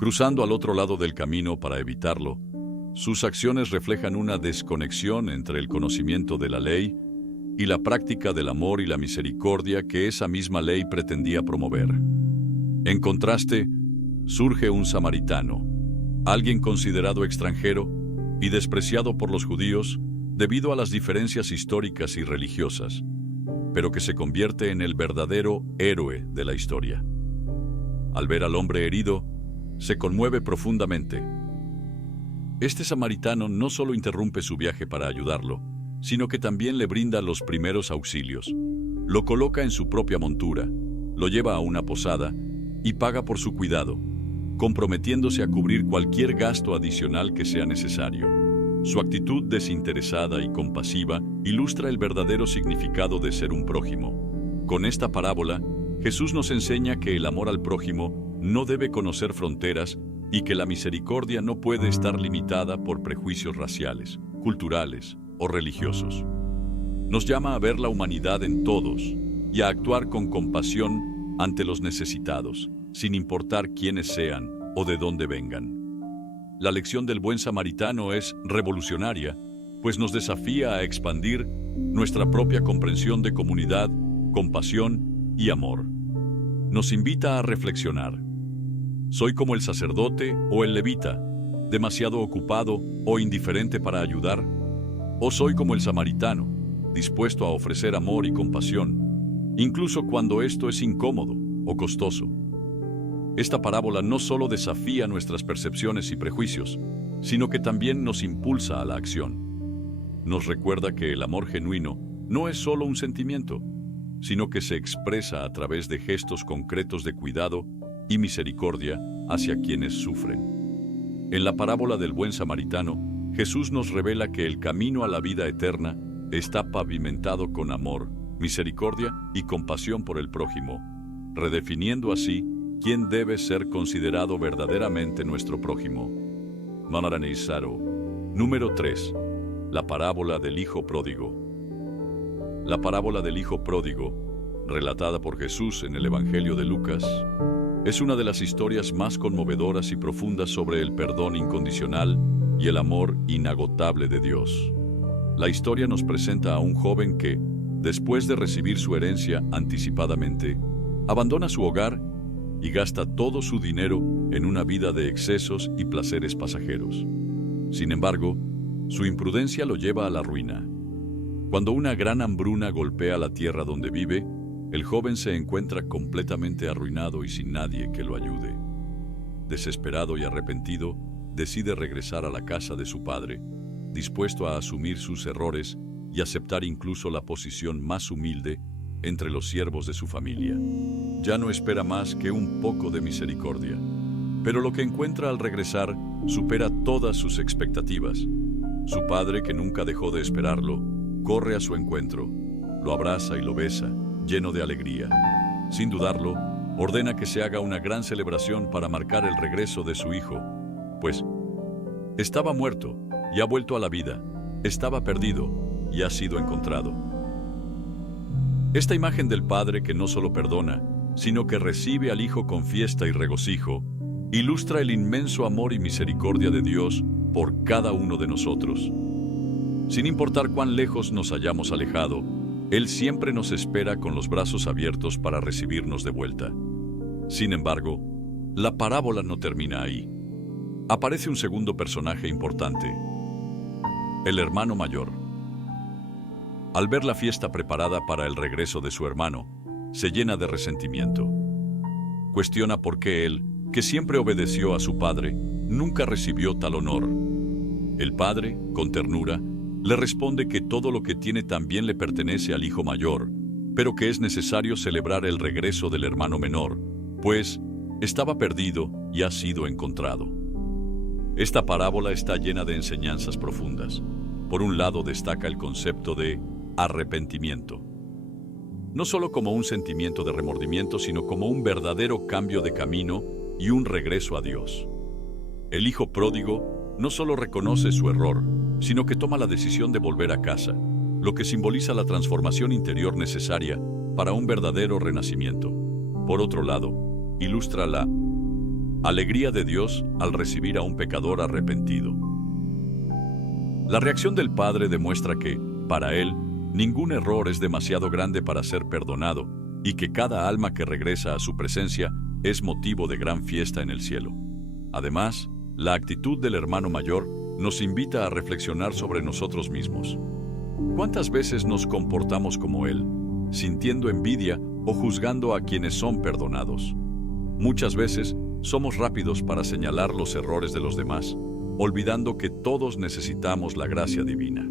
cruzando al otro lado del camino para evitarlo. Sus acciones reflejan una desconexión entre el conocimiento de la ley y la práctica del amor y la misericordia que esa misma ley pretendía promover. En contraste, surge un samaritano, alguien considerado extranjero y despreciado por los judíos debido a las diferencias históricas y religiosas, pero que se convierte en el verdadero héroe de la historia. Al ver al hombre herido, se conmueve profundamente. Este samaritano no solo interrumpe su viaje para ayudarlo, sino que también le brinda los primeros auxilios. Lo coloca en su propia montura, lo lleva a una posada y paga por su cuidado, comprometiéndose a cubrir cualquier gasto adicional que sea necesario. Su actitud desinteresada y compasiva ilustra el verdadero significado de ser un prójimo. Con esta parábola, Jesús nos enseña que el amor al prójimo no debe conocer fronteras y que la misericordia no puede estar limitada por prejuicios raciales, culturales o religiosos. Nos llama a ver la humanidad en todos y a actuar con compasión ante los necesitados, sin importar quiénes sean o de dónde vengan. La lección del buen samaritano es revolucionaria, pues nos desafía a expandir nuestra propia comprensión de comunidad, compasión y amor. Nos invita a reflexionar. ¿Soy como el sacerdote o el levita, demasiado ocupado o indiferente para ayudar? ¿O soy como el samaritano, dispuesto a ofrecer amor y compasión, incluso cuando esto es incómodo o costoso? Esta parábola no solo desafía nuestras percepciones y prejuicios, sino que también nos impulsa a la acción. Nos recuerda que el amor genuino no es solo un sentimiento, sino que se expresa a través de gestos concretos de cuidado y misericordia hacia quienes sufren. En la parábola del buen samaritano, Jesús nos revela que el camino a la vida eterna está pavimentado con amor, misericordia y compasión por el prójimo, redefiniendo así quién debe ser considerado verdaderamente nuestro prójimo. Manaranizaro. Número 3. La parábola del Hijo Pródigo. La parábola del Hijo Pródigo, relatada por Jesús en el Evangelio de Lucas, es una de las historias más conmovedoras y profundas sobre el perdón incondicional y el amor inagotable de Dios. La historia nos presenta a un joven que, después de recibir su herencia anticipadamente, abandona su hogar y gasta todo su dinero en una vida de excesos y placeres pasajeros. Sin embargo, su imprudencia lo lleva a la ruina. Cuando una gran hambruna golpea la tierra donde vive, el joven se encuentra completamente arruinado y sin nadie que lo ayude. Desesperado y arrepentido, decide regresar a la casa de su padre, dispuesto a asumir sus errores y aceptar incluso la posición más humilde entre los siervos de su familia. Ya no espera más que un poco de misericordia, pero lo que encuentra al regresar supera todas sus expectativas. Su padre, que nunca dejó de esperarlo, corre a su encuentro, lo abraza y lo besa, lleno de alegría. Sin dudarlo, ordena que se haga una gran celebración para marcar el regreso de su hijo, pues estaba muerto y ha vuelto a la vida, estaba perdido y ha sido encontrado. Esta imagen del Padre que no solo perdona, sino que recibe al Hijo con fiesta y regocijo, ilustra el inmenso amor y misericordia de Dios por cada uno de nosotros. Sin importar cuán lejos nos hayamos alejado, Él siempre nos espera con los brazos abiertos para recibirnos de vuelta. Sin embargo, la parábola no termina ahí. Aparece un segundo personaje importante, el hermano mayor. Al ver la fiesta preparada para el regreso de su hermano, se llena de resentimiento. Cuestiona por qué él, que siempre obedeció a su padre, nunca recibió tal honor. El padre, con ternura, le responde que todo lo que tiene también le pertenece al hijo mayor, pero que es necesario celebrar el regreso del hermano menor, pues estaba perdido y ha sido encontrado. Esta parábola está llena de enseñanzas profundas. Por un lado destaca el concepto de arrepentimiento, no solo como un sentimiento de remordimiento, sino como un verdadero cambio de camino y un regreso a Dios. El hijo pródigo no solo reconoce su error, sino que toma la decisión de volver a casa, lo que simboliza la transformación interior necesaria para un verdadero renacimiento. Por otro lado, ilustra la Alegría de Dios al recibir a un pecador arrepentido. La reacción del Padre demuestra que, para Él, ningún error es demasiado grande para ser perdonado y que cada alma que regresa a su presencia es motivo de gran fiesta en el cielo. Además, la actitud del hermano mayor nos invita a reflexionar sobre nosotros mismos. ¿Cuántas veces nos comportamos como Él, sintiendo envidia o juzgando a quienes son perdonados? Muchas veces somos rápidos para señalar los errores de los demás, olvidando que todos necesitamos la gracia divina.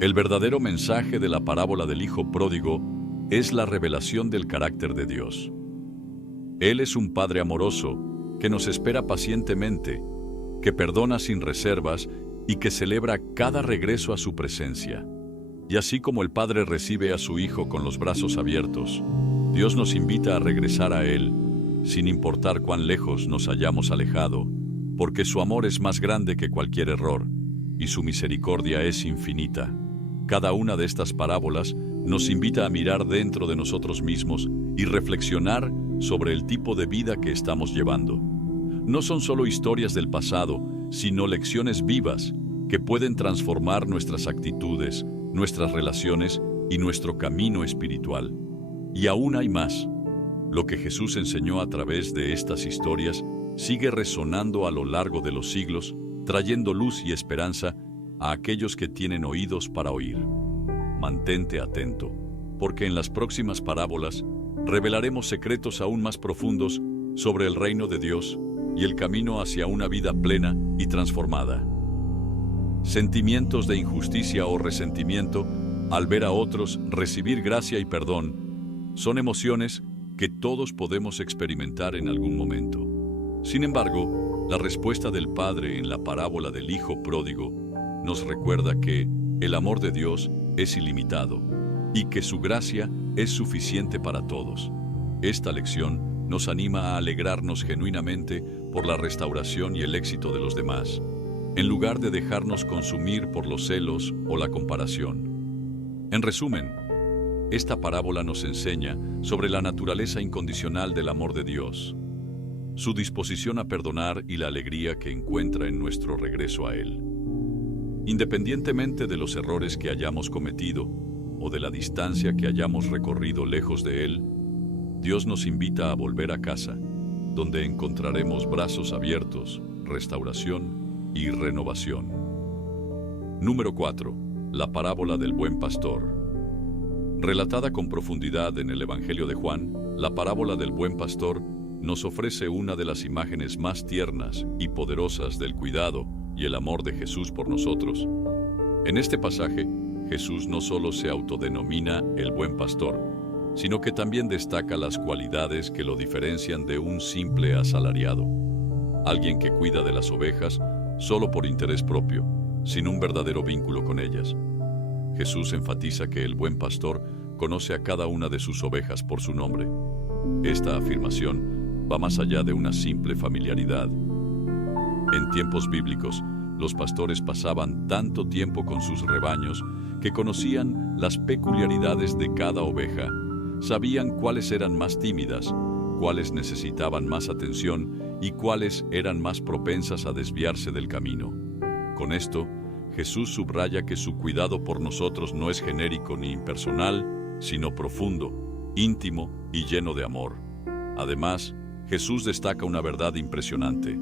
El verdadero mensaje de la parábola del Hijo Pródigo es la revelación del carácter de Dios. Él es un Padre amoroso que nos espera pacientemente, que perdona sin reservas y que celebra cada regreso a su presencia. Y así como el Padre recibe a su Hijo con los brazos abiertos, Dios nos invita a regresar a Él, sin importar cuán lejos nos hayamos alejado, porque su amor es más grande que cualquier error, y su misericordia es infinita. Cada una de estas parábolas nos invita a mirar dentro de nosotros mismos y reflexionar sobre el tipo de vida que estamos llevando. No son solo historias del pasado, sino lecciones vivas que pueden transformar nuestras actitudes, nuestras relaciones y nuestro camino espiritual. Y aún hay más. Lo que Jesús enseñó a través de estas historias sigue resonando a lo largo de los siglos, trayendo luz y esperanza a aquellos que tienen oídos para oír. Mantente atento, porque en las próximas parábolas revelaremos secretos aún más profundos sobre el reino de Dios y el camino hacia una vida plena y transformada. Sentimientos de injusticia o resentimiento al ver a otros recibir gracia y perdón son emociones que todos podemos experimentar en algún momento. Sin embargo, la respuesta del Padre en la parábola del Hijo Pródigo nos recuerda que el amor de Dios es ilimitado y que su gracia es suficiente para todos. Esta lección nos anima a alegrarnos genuinamente por la restauración y el éxito de los demás, en lugar de dejarnos consumir por los celos o la comparación. En resumen, esta parábola nos enseña sobre la naturaleza incondicional del amor de Dios, su disposición a perdonar y la alegría que encuentra en nuestro regreso a Él. Independientemente de los errores que hayamos cometido o de la distancia que hayamos recorrido lejos de Él, Dios nos invita a volver a casa, donde encontraremos brazos abiertos, restauración y renovación. Número 4. La parábola del buen pastor. Relatada con profundidad en el Evangelio de Juan, la parábola del buen pastor nos ofrece una de las imágenes más tiernas y poderosas del cuidado y el amor de Jesús por nosotros. En este pasaje, Jesús no solo se autodenomina el buen pastor, sino que también destaca las cualidades que lo diferencian de un simple asalariado, alguien que cuida de las ovejas solo por interés propio, sin un verdadero vínculo con ellas. Jesús enfatiza que el buen pastor conoce a cada una de sus ovejas por su nombre. Esta afirmación va más allá de una simple familiaridad. En tiempos bíblicos, los pastores pasaban tanto tiempo con sus rebaños que conocían las peculiaridades de cada oveja, sabían cuáles eran más tímidas, cuáles necesitaban más atención y cuáles eran más propensas a desviarse del camino. Con esto, Jesús subraya que su cuidado por nosotros no es genérico ni impersonal, sino profundo, íntimo y lleno de amor. Además, Jesús destaca una verdad impresionante.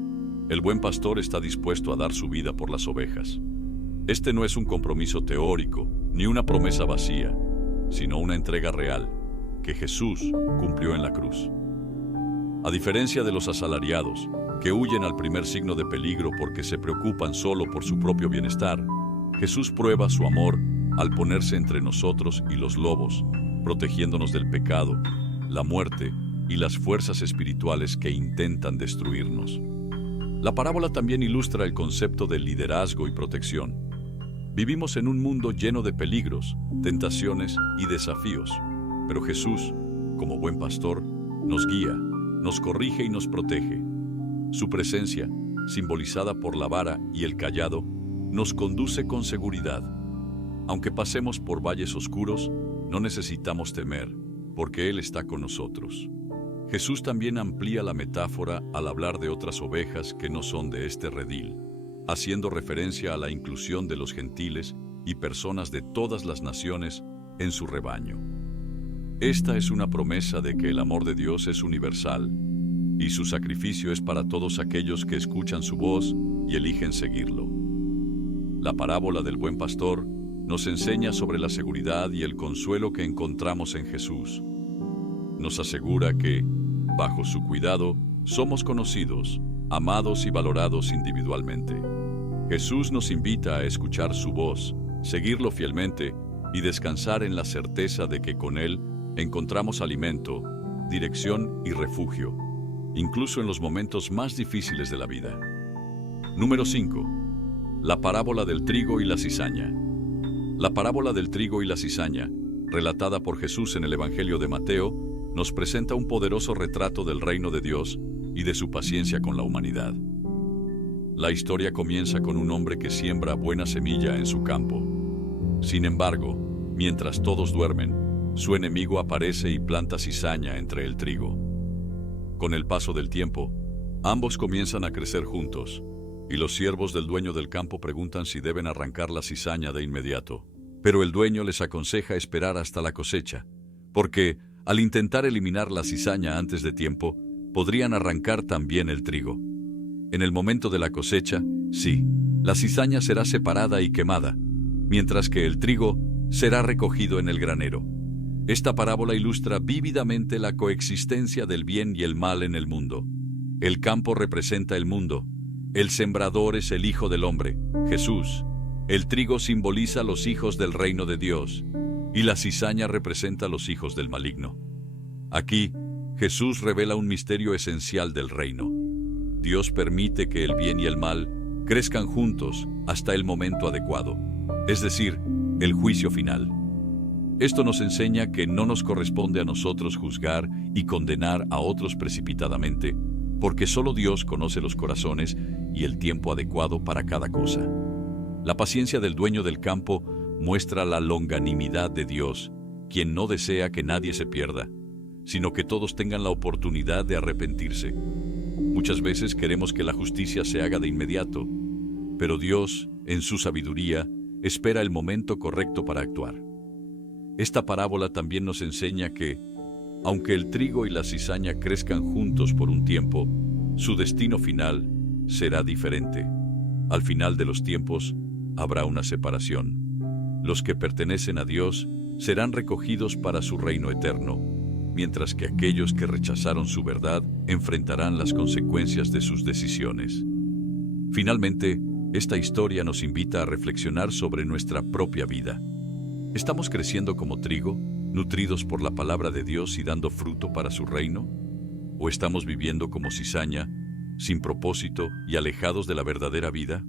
El buen pastor está dispuesto a dar su vida por las ovejas. Este no es un compromiso teórico, ni una promesa vacía, sino una entrega real, que Jesús cumplió en la cruz. A diferencia de los asalariados, que huyen al primer signo de peligro porque se preocupan solo por su propio bienestar, Jesús prueba su amor al ponerse entre nosotros y los lobos, protegiéndonos del pecado, la muerte y las fuerzas espirituales que intentan destruirnos. La parábola también ilustra el concepto de liderazgo y protección. Vivimos en un mundo lleno de peligros, tentaciones y desafíos, pero Jesús, como buen pastor, nos guía, nos corrige y nos protege. Su presencia, simbolizada por la vara y el cayado, nos conduce con seguridad. Aunque pasemos por valles oscuros, no necesitamos temer, porque Él está con nosotros. Jesús también amplía la metáfora al hablar de otras ovejas que no son de este redil, haciendo referencia a la inclusión de los gentiles y personas de todas las naciones en su rebaño. Esta es una promesa de que el amor de Dios es universal y su sacrificio es para todos aquellos que escuchan su voz y eligen seguirlo. La parábola del buen pastor nos enseña sobre la seguridad y el consuelo que encontramos en Jesús. Nos asegura que, bajo su cuidado, somos conocidos, amados y valorados individualmente. Jesús nos invita a escuchar su voz, seguirlo fielmente y descansar en la certeza de que con Él encontramos alimento, dirección y refugio, incluso en los momentos más difíciles de la vida. Número 5. La parábola del trigo y la cizaña. La parábola del trigo y la cizaña, relatada por Jesús en el Evangelio de Mateo, nos presenta un poderoso retrato del reino de Dios y de su paciencia con la humanidad. La historia comienza con un hombre que siembra buena semilla en su campo. Sin embargo, mientras todos duermen, su enemigo aparece y planta cizaña entre el trigo. Con el paso del tiempo, ambos comienzan a crecer juntos, y los siervos del dueño del campo preguntan si deben arrancar la cizaña de inmediato. Pero el dueño les aconseja esperar hasta la cosecha, porque al intentar eliminar la cizaña antes de tiempo, podrían arrancar también el trigo. En el momento de la cosecha, sí, la cizaña será separada y quemada, mientras que el trigo será recogido en el granero. Esta parábola ilustra vívidamente la coexistencia del bien y el mal en el mundo. El campo representa el mundo. El sembrador es el Hijo del Hombre, Jesús. El trigo simboliza los hijos del reino de Dios, y la cizaña representa los hijos del maligno. Aquí, Jesús revela un misterio esencial del reino. Dios permite que el bien y el mal crezcan juntos hasta el momento adecuado, es decir, el juicio final. Esto nos enseña que no nos corresponde a nosotros juzgar y condenar a otros precipitadamente, porque solo Dios conoce los corazones y el tiempo adecuado para cada cosa. La paciencia del dueño del campo muestra la longanimidad de Dios, quien no desea que nadie se pierda, sino que todos tengan la oportunidad de arrepentirse. Muchas veces queremos que la justicia se haga de inmediato, pero Dios, en su sabiduría, espera el momento correcto para actuar. Esta parábola también nos enseña que, aunque el trigo y la cizaña crezcan juntos por un tiempo, su destino final será diferente. Al final de los tiempos, habrá una separación. Los que pertenecen a Dios serán recogidos para su reino eterno, mientras que aquellos que rechazaron su verdad enfrentarán las consecuencias de sus decisiones. Finalmente, esta historia nos invita a reflexionar sobre nuestra propia vida. ¿Estamos creciendo como trigo, nutridos por la palabra de Dios y dando fruto para su reino? ¿O estamos viviendo como cizaña, sin propósito y alejados de la verdadera vida?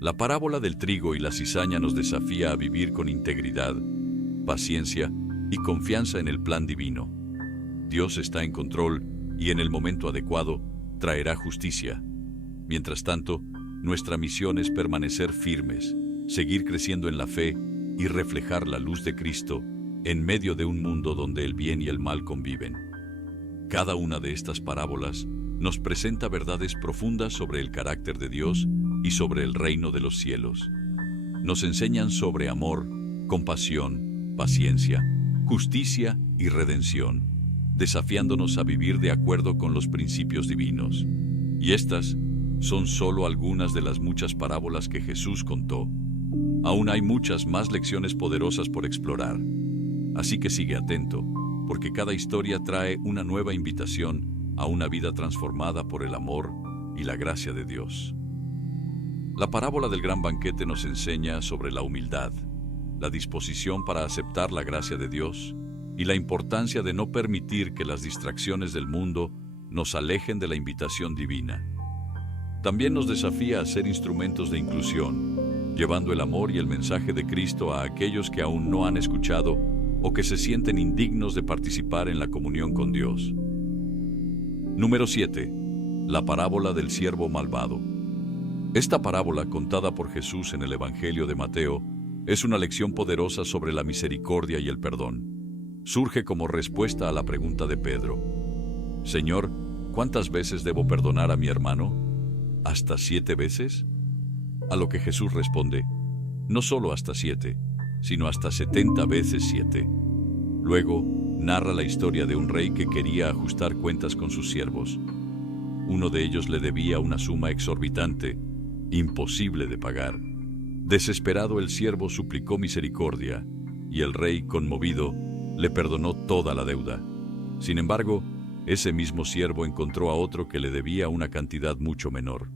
La parábola del trigo y la cizaña nos desafía a vivir con integridad, paciencia y confianza en el plan divino. Dios está en control y en el momento adecuado traerá justicia. Mientras tanto, nuestra misión es permanecer firmes, seguir creciendo en la fe y reflejar la luz de Cristo en medio de un mundo donde el bien y el mal conviven. Cada una de estas parábolas nos presenta verdades profundas sobre el carácter de Dios y sobre el reino de los cielos. Nos enseñan sobre amor, compasión, paciencia, justicia y redención, desafiándonos a vivir de acuerdo con los principios divinos. Y estas son solo algunas de las muchas parábolas que Jesús contó. Aún hay muchas más lecciones poderosas por explorar. Así que sigue atento, porque cada historia trae una nueva invitación a una vida transformada por el amor y la gracia de Dios. La parábola del gran banquete nos enseña sobre la humildad, la disposición para aceptar la gracia de Dios y la importancia de no permitir que las distracciones del mundo nos alejen de la invitación divina. También nos desafía a ser instrumentos de inclusión, llevando el amor y el mensaje de Cristo a aquellos que aún no han escuchado o que se sienten indignos de participar en la comunión con Dios. Número 7. La parábola del siervo malvado. Esta parábola, contada por Jesús en el Evangelio de Mateo, es una lección poderosa sobre la misericordia y el perdón. Surge como respuesta a la pregunta de Pedro: Señor, ¿cuántas veces debo perdonar a mi hermano? ¿Hasta 7 veces? A lo que Jesús responde, no solo hasta 7, sino hasta 70 veces 7. Luego, narra la historia de un rey que quería ajustar cuentas con sus siervos. Uno de ellos le debía una suma exorbitante, imposible de pagar. Desesperado, el siervo suplicó misericordia, y el rey, conmovido, le perdonó toda la deuda. Sin embargo, ese mismo siervo encontró a otro que le debía una cantidad mucho menor.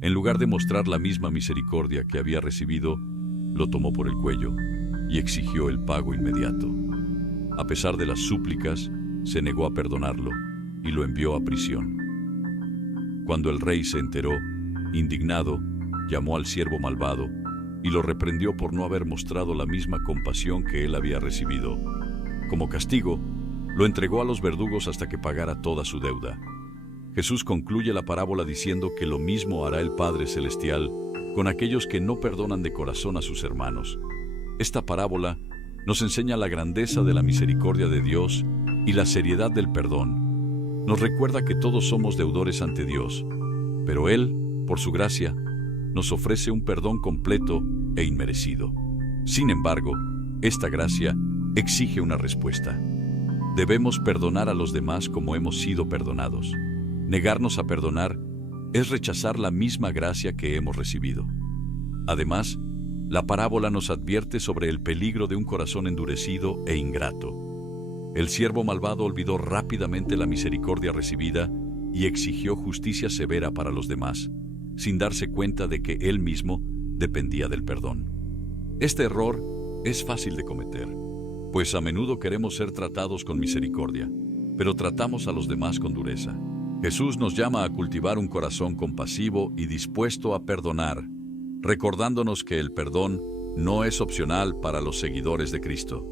En lugar de mostrar la misma misericordia que había recibido, lo tomó por el cuello y exigió el pago inmediato. A pesar de las súplicas, se negó a perdonarlo y lo envió a prisión. Cuando el rey se enteró, indignado, llamó al siervo malvado y lo reprendió por no haber mostrado la misma compasión que él había recibido. Como castigo, lo entregó a los verdugos hasta que pagara toda su deuda. Jesús concluye la parábola diciendo que lo mismo hará el Padre Celestial con aquellos que no perdonan de corazón a sus hermanos. Esta parábola nos enseña la grandeza de la misericordia de Dios y la seriedad del perdón. Nos recuerda que todos somos deudores ante Dios, pero Él, por su gracia, nos ofrece un perdón completo e inmerecido. Sin embargo, esta gracia exige una respuesta. Debemos perdonar a los demás como hemos sido perdonados. Negarnos a perdonar es rechazar la misma gracia que hemos recibido. Además, la parábola nos advierte sobre el peligro de un corazón endurecido e ingrato. El siervo malvado olvidó rápidamente la misericordia recibida y exigió justicia severa para los demás, sin darse cuenta de que él mismo dependía del perdón. Este error es fácil de cometer, pues a menudo queremos ser tratados con misericordia, pero tratamos a los demás con dureza. Jesús nos llama a cultivar un corazón compasivo y dispuesto a perdonar, recordándonos que el perdón no es opcional para los seguidores de Cristo.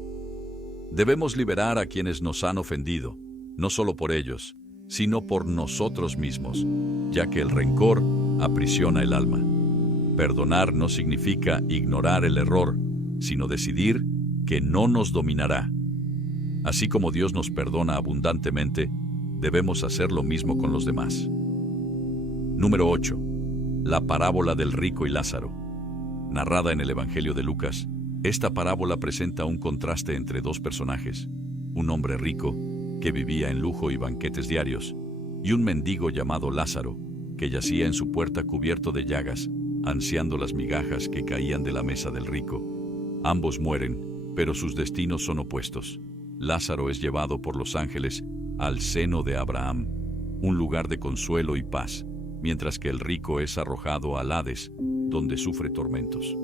Debemos liberar a quienes nos han ofendido, no solo por ellos, sino por nosotros mismos, ya que el rencor aprisiona el alma. Perdonar no significa ignorar el error, sino decidir que no nos dominará. Así como Dios nos perdona abundantemente, debemos hacer lo mismo con los demás. Número 8. La parábola del rico y Lázaro. Narrada en el Evangelio de Lucas, esta parábola presenta un contraste entre dos personajes: un hombre rico, que vivía en lujo y banquetes diarios, y un mendigo llamado Lázaro, que yacía en su puerta cubierto de llagas, ansiando las migajas que caían de la mesa del rico. Ambos mueren, pero sus destinos son opuestos. Lázaro es llevado por los ángeles al seno de Abraham, un lugar de consuelo y paz, mientras que el rico es arrojado al Hades, donde sufre tormentos.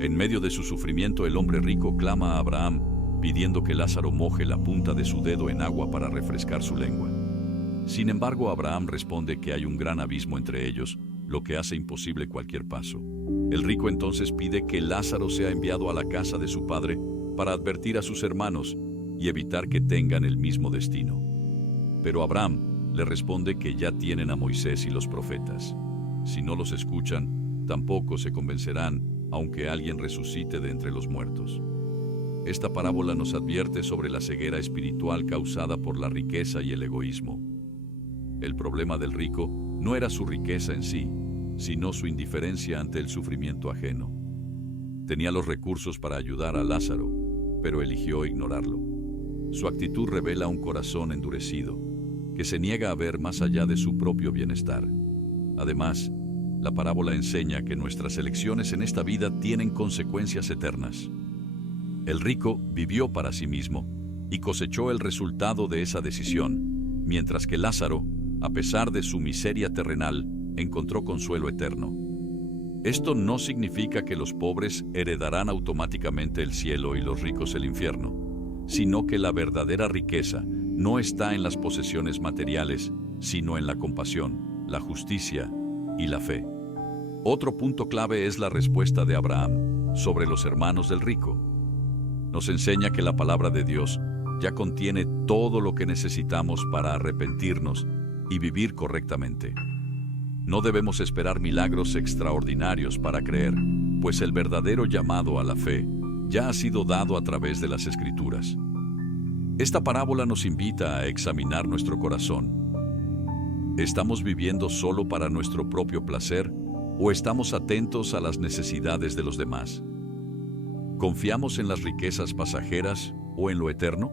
En medio de su sufrimiento, el hombre rico clama a Abraham, pidiendo que Lázaro moje la punta de su dedo en agua para refrescar su lengua. Sin embargo, Abraham responde que hay un gran abismo entre ellos, lo que hace imposible cualquier paso. El rico entonces pide que Lázaro sea enviado a la casa de su padre para advertir a sus hermanos y evitar que tengan el mismo destino. Pero Abraham le responde que ya tienen a Moisés y los profetas. Si no los escuchan, tampoco se convencerán, aunque alguien resucite de entre los muertos. Esta parábola nos advierte sobre la ceguera espiritual causada por la riqueza y el egoísmo. El problema del rico no era su riqueza en sí, sino su indiferencia ante el sufrimiento ajeno. Tenía los recursos para ayudar a Lázaro, pero eligió ignorarlo. Su actitud revela un corazón endurecido, que se niega a ver más allá de su propio bienestar. Además, la parábola enseña que nuestras elecciones en esta vida tienen consecuencias eternas. El rico vivió para sí mismo y cosechó el resultado de esa decisión, mientras que Lázaro, a pesar de su miseria terrenal, encontró consuelo eterno. Esto no significa que los pobres heredarán automáticamente el cielo y los ricos el infierno, sino que la verdadera riqueza no está en las posesiones materiales, sino en la compasión, la justicia y la fe. Otro punto clave es la respuesta de Abraham sobre los hermanos del rico. Nos enseña que la palabra de Dios ya contiene todo lo que necesitamos para arrepentirnos y vivir correctamente. No debemos esperar milagros extraordinarios para creer, pues el verdadero llamado a la fe ya ha sido dado a través de las Escrituras. Esta parábola nos invita a examinar nuestro corazón. ¿Estamos viviendo solo para nuestro propio placer o estamos atentos a las necesidades de los demás? ¿Confiamos en las riquezas pasajeras o en lo eterno?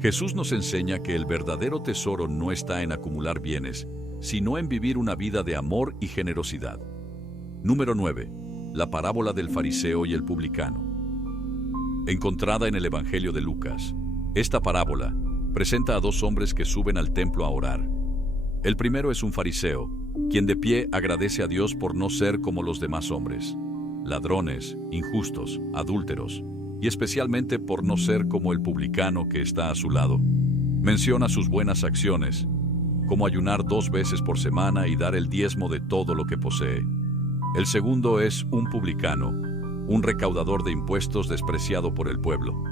Jesús nos enseña que el verdadero tesoro no está en acumular bienes, sino en vivir una vida de amor y generosidad. Número 9. La parábola del fariseo y el publicano. Encontrada en el Evangelio de Lucas, esta parábola presenta a dos hombres que suben al templo a orar. El primero es un fariseo, quien de pie agradece a Dios por no ser como los demás hombres, ladrones, injustos, adúlteros, y especialmente por no ser como el publicano que está a su lado. Menciona sus buenas acciones, como ayunar 2 veces por semana y dar el diezmo de todo lo que posee. El segundo es un publicano, un recaudador de impuestos despreciado por el pueblo.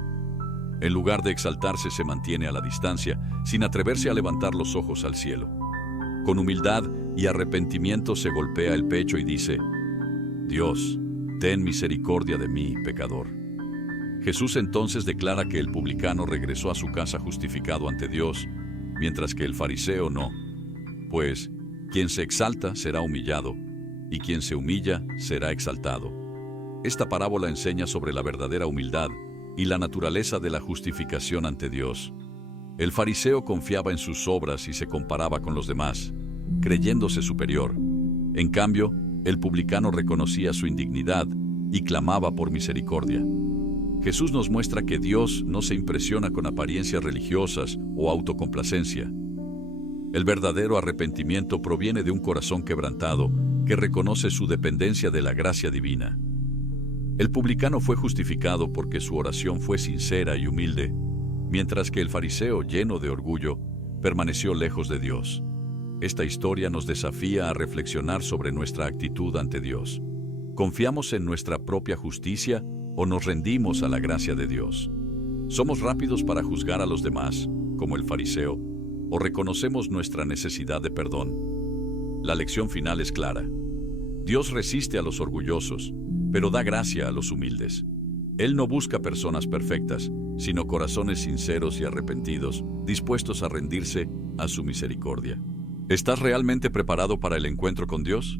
En lugar de exaltarse, se mantiene a la distancia, sin atreverse a levantar los ojos al cielo. Con humildad y arrepentimiento se golpea el pecho y dice: Dios, ten misericordia de mí, pecador. Jesús entonces declara que el publicano regresó a su casa justificado ante Dios, mientras que el fariseo no. Pues, quien se exalta será humillado, y quien se humilla será exaltado. Esta parábola enseña sobre la verdadera humildad y la naturaleza de la justificación ante Dios. El fariseo confiaba en sus obras y se comparaba con los demás, creyéndose superior. En cambio, el publicano reconocía su indignidad y clamaba por misericordia. Jesús nos muestra que Dios no se impresiona con apariencias religiosas o autocomplacencia. El verdadero arrepentimiento proviene de un corazón quebrantado que reconoce su dependencia de la gracia divina. El publicano fue justificado porque su oración fue sincera y humilde, mientras que el fariseo, lleno de orgullo, permaneció lejos de Dios. Esta historia nos desafía a reflexionar sobre nuestra actitud ante Dios. ¿Confiamos en nuestra propia justicia o nos rendimos a la gracia de Dios? ¿Somos rápidos para juzgar a los demás, como el fariseo, o reconocemos nuestra necesidad de perdón? La lección final es clara. Dios resiste a los orgullosos, pero da gracia a los humildes. Él no busca personas perfectas, sino corazones sinceros y arrepentidos, dispuestos a rendirse a su misericordia. ¿Estás realmente preparado para el encuentro con Dios?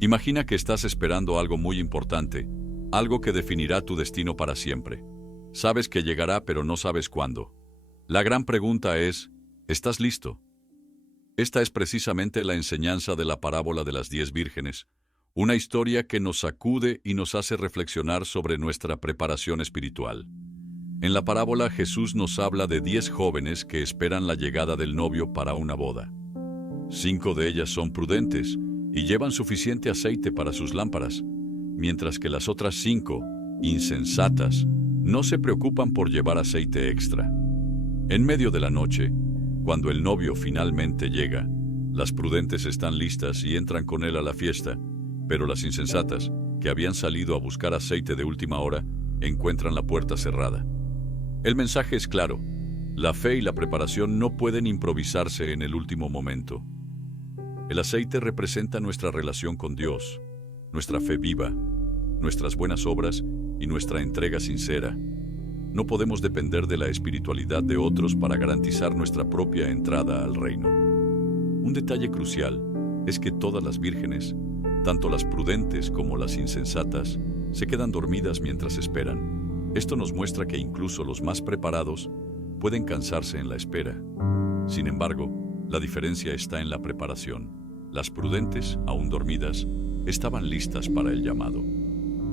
Imagina que estás esperando algo muy importante, algo que definirá tu destino para siempre. Sabes que llegará, pero no sabes cuándo. La gran pregunta es, ¿estás listo? Esta es precisamente la enseñanza de la parábola de las 10 vírgenes, una historia que nos sacude y nos hace reflexionar sobre nuestra preparación espiritual. En la parábola, Jesús nos habla de 10 jóvenes que esperan la llegada del novio para una boda. 5 de ellas son prudentes y llevan suficiente aceite para sus lámparas, mientras que las otras 5, insensatas, no se preocupan por llevar aceite extra. En medio de la noche, cuando el novio finalmente llega, las prudentes están listas y entran con él a la fiesta, pero las insensatas, que habían salido a buscar aceite de última hora, encuentran la puerta cerrada. El mensaje es claro: la fe y la preparación no pueden improvisarse en el último momento. El aceite representa nuestra relación con Dios, nuestra fe viva, nuestras buenas obras y nuestra entrega sincera. No podemos depender de la espiritualidad de otros para garantizar nuestra propia entrada al reino. Un detalle crucial es que todas las vírgenes, tanto las prudentes como las insensatas, se quedan dormidas mientras esperan. Esto nos muestra que incluso los más preparados pueden cansarse en la espera. Sin embargo, la diferencia está en la preparación. Las prudentes, aún dormidas, estaban listas para el llamado.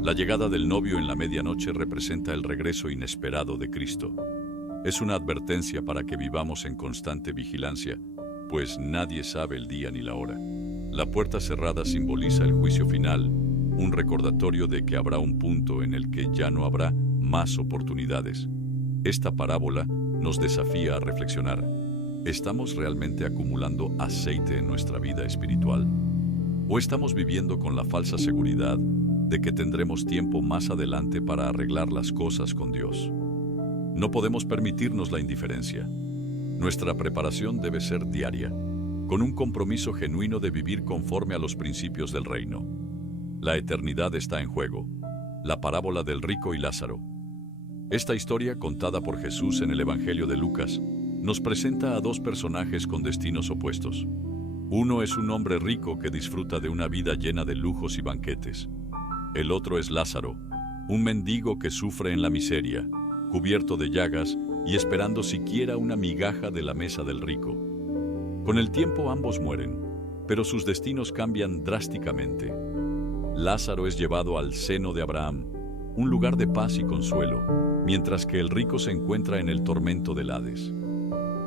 La llegada del novio en la medianoche representa el regreso inesperado de Cristo. Es una advertencia para que vivamos en constante vigilancia, pues nadie sabe el día ni la hora. La puerta cerrada simboliza el juicio final, un recordatorio de que habrá un punto en el que ya no habrá más oportunidades. Esta parábola nos desafía a reflexionar. ¿Estamos realmente acumulando aceite en nuestra vida espiritual? ¿O estamos viviendo con la falsa seguridad de que tendremos tiempo más adelante para arreglar las cosas con Dios? No podemos permitirnos la indiferencia. Nuestra preparación debe ser diaria, con un compromiso genuino de vivir conforme a los principios del reino. La eternidad está en juego. La parábola del rico y Lázaro. Esta historia, contada por Jesús en el Evangelio de Lucas, nos presenta a dos personajes con destinos opuestos. Uno es un hombre rico que disfruta de una vida llena de lujos y banquetes. El otro es Lázaro, un mendigo que sufre en la miseria, cubierto de llagas y esperando siquiera una migaja de la mesa del rico. Con el tiempo ambos mueren, pero sus destinos cambian drásticamente. Lázaro es llevado al seno de Abraham, un lugar de paz y consuelo, mientras que el rico se encuentra en el tormento del Hades.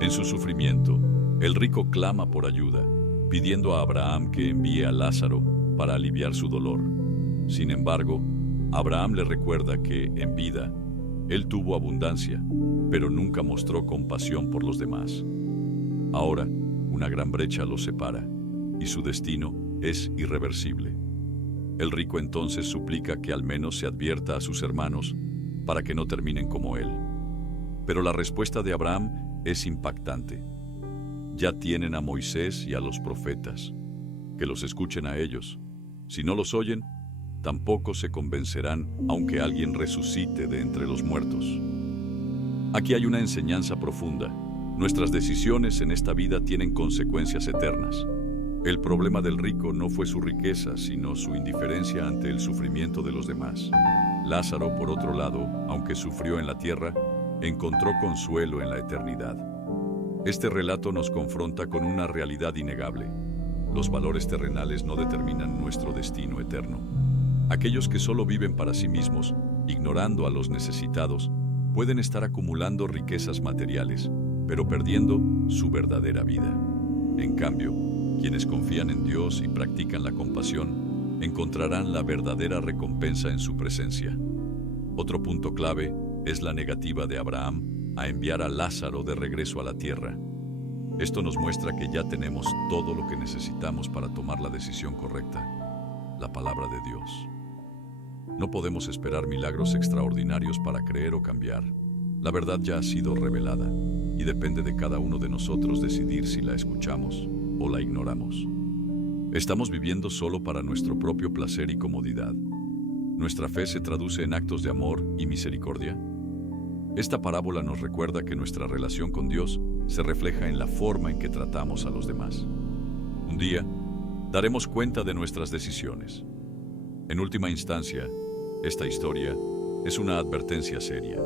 En su sufrimiento, el rico clama por ayuda, pidiendo a Abraham que envíe a Lázaro para aliviar su dolor. Sin embargo, Abraham le recuerda que, en vida, él tuvo abundancia, pero nunca mostró compasión por los demás. Ahora, una gran brecha los separa, y su destino es irreversible. El rico entonces suplica que al menos se advierta a sus hermanos para que no terminen como él. Pero la respuesta de Abraham es impactante. Ya tienen a Moisés y a los profetas. Que los escuchen a ellos. Si no los oyen, tampoco se convencerán aunque alguien resucite de entre los muertos. Aquí hay una enseñanza profunda. Nuestras decisiones en esta vida tienen consecuencias eternas. El problema del rico no fue su riqueza, sino su indiferencia ante el sufrimiento de los demás. Lázaro, por otro lado, aunque sufrió en la tierra, encontró consuelo en la eternidad. Este relato nos confronta con una realidad innegable. Los valores terrenales no determinan nuestro destino eterno. Aquellos que solo viven para sí mismos, ignorando a los necesitados, pueden estar acumulando riquezas materiales, pero perdiendo su verdadera vida. En cambio, quienes confían en Dios y practican la compasión, encontrarán la verdadera recompensa en su presencia. Otro punto clave es la negativa de Abraham a enviar a Lázaro de regreso a la tierra. Esto nos muestra que ya tenemos todo lo que necesitamos para tomar la decisión correcta, la palabra de Dios. No podemos esperar milagros extraordinarios para creer o cambiar. La verdad ya ha sido revelada y depende de cada uno de nosotros decidir si la escuchamos o la ignoramos. ¿Estamos viviendo solo para nuestro propio placer y comodidad? ¿Nuestra fe se traduce en actos de amor y misericordia? Esta parábola nos recuerda que nuestra relación con Dios se refleja en la forma en que tratamos a los demás. Un día, daremos cuenta de nuestras decisiones. En última instancia, esta historia es una advertencia seria.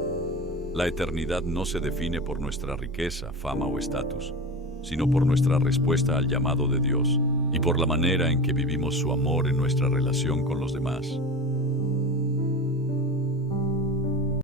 La eternidad no se define por nuestra riqueza, fama o estatus, sino por nuestra respuesta al llamado de Dios y por la manera en que vivimos su amor en nuestra relación con los demás.